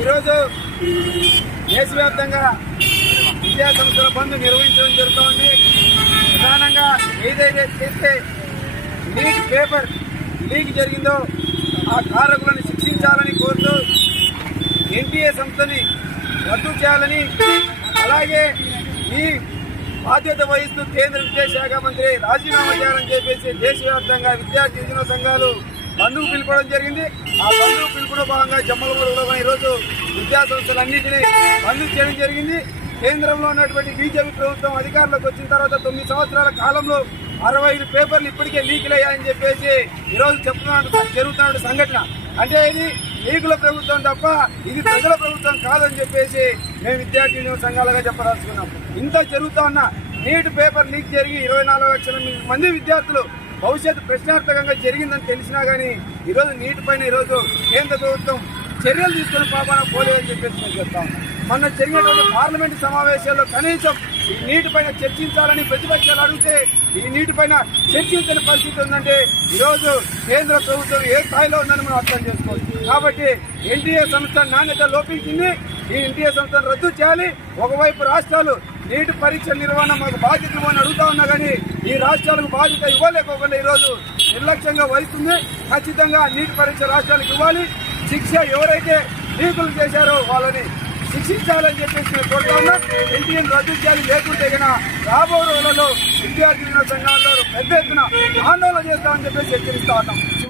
ఈరోజు దేశవ్యాప్తంగా విద్యా సంస్థల బంద్ నిర్వహించడం జరుగుతోంది. ప్రధానంగా ఏదైతే చేస్తే లీక్ పేపర్ లీక్ జరిగిందో ఆ కారకులను శిక్షించాలని కోరుతూ ఎన్టీఏ సంస్థని రద్దు చేయాలని అలాగే ఈ బాధ్యత వహిస్తూ కేంద్ర విద్యాశాఖ మంత్రి రాజీనామా చేయాలని చెప్పేసి దేశవ్యాప్తంగా విద్యార్థి యువజన సంఘాలు బంధువు పిలుపుకోవడం జరిగింది. ఆ బంధువు పిలుపులో భాగంగా జమ్మలమూరులో ఈరోజు విద్యా సంస్థలన్నింటినీ బంద్ చేయడం జరిగింది. కేంద్రంలో ఉన్నటువంటి బీజేపీ ప్రభుత్వం అధికారంలోకి వచ్చిన తర్వాత తొమ్మిది సంవత్సరాల కాలంలో అరవై ఐదు పేపర్లు ఇప్పటికే లీకులు అయ్యాయని చెప్పేసి ఈరోజు చెప్తున్నాడు జరుగుతున్న సంఘటన. అంటే ఇది లీకుల ప్రభుత్వం తప్ప ఇది ప్రజల ప్రభుత్వం కాదని చెప్పేసి మేము విద్యార్థి యూనియన్ సంఘాలుగా చెప్పదలుచుకున్నాం. ఇంత జరుగుతా ఉన్న నీట్ పేపర్ లీక్ జరిగి ఇరవై నాలుగు లక్షల మంది విద్యార్థులు భవిష్యత్తు ప్రశ్నార్థకంగా జరిగిందని తెలిసినా కానీ ఈరోజు నీటి పైన ఈరోజు కేంద్ర ప్రభుత్వం చర్యలు తీసుకుని పాపాన పోలేదని చెప్పేసి నేను చెప్తా మొన్న జరిగినటువంటి పార్లమెంట్ సమావేశాల్లో కనీసం ఈ నీటిపైన చర్చించాలని ప్రతిపక్షాలు అడిగితే ఈ నీటిపైన చర్చించని పరిస్థితి ఉందంటే ఈరోజు కేంద్ర ప్రభుత్వం ఏ స్థాయిలో ఉందని మనం అర్థం చేసుకోవచ్చు కాబట్టి ఎన్టీఏ సంస్థ నాణ్యత లోపించింది. ఈ ఎన్టీఏ సంస్థను రద్దు చేయాలి. ఒకవైపు రాష్ట్రాలు నీటి పరీక్ష నిర్వహణ మాకు బాధ్యత ఇవ్వని అడుగుతా ఉన్నా కానీ ఈ రాష్ట్రాలకు బాధ్యత ఇవ్వలేకోకుండా ఈరోజు నిర్లక్ష్యంగా వహిస్తుంది. ఖచ్చితంగా నీటి పరీక్ష రాష్ట్రాలకు ఇవ్వాలి. శిక్ష ఎవరైతే లీకులు చేశారో వాళ్ళని శిక్షించాలని చెప్పేసి మేము కోరుతా ఉన్నాం. ఎన్టీఎం రద్దు చేయాలి. లేకుంటే కనుక రాబో రోజులలో విద్యార్థి సంఘాల్లో పెద్ద ఎత్తున ఆందోళన చేస్తామని చెప్పేసి హెచ్చరిస్తా ఉన్నాం.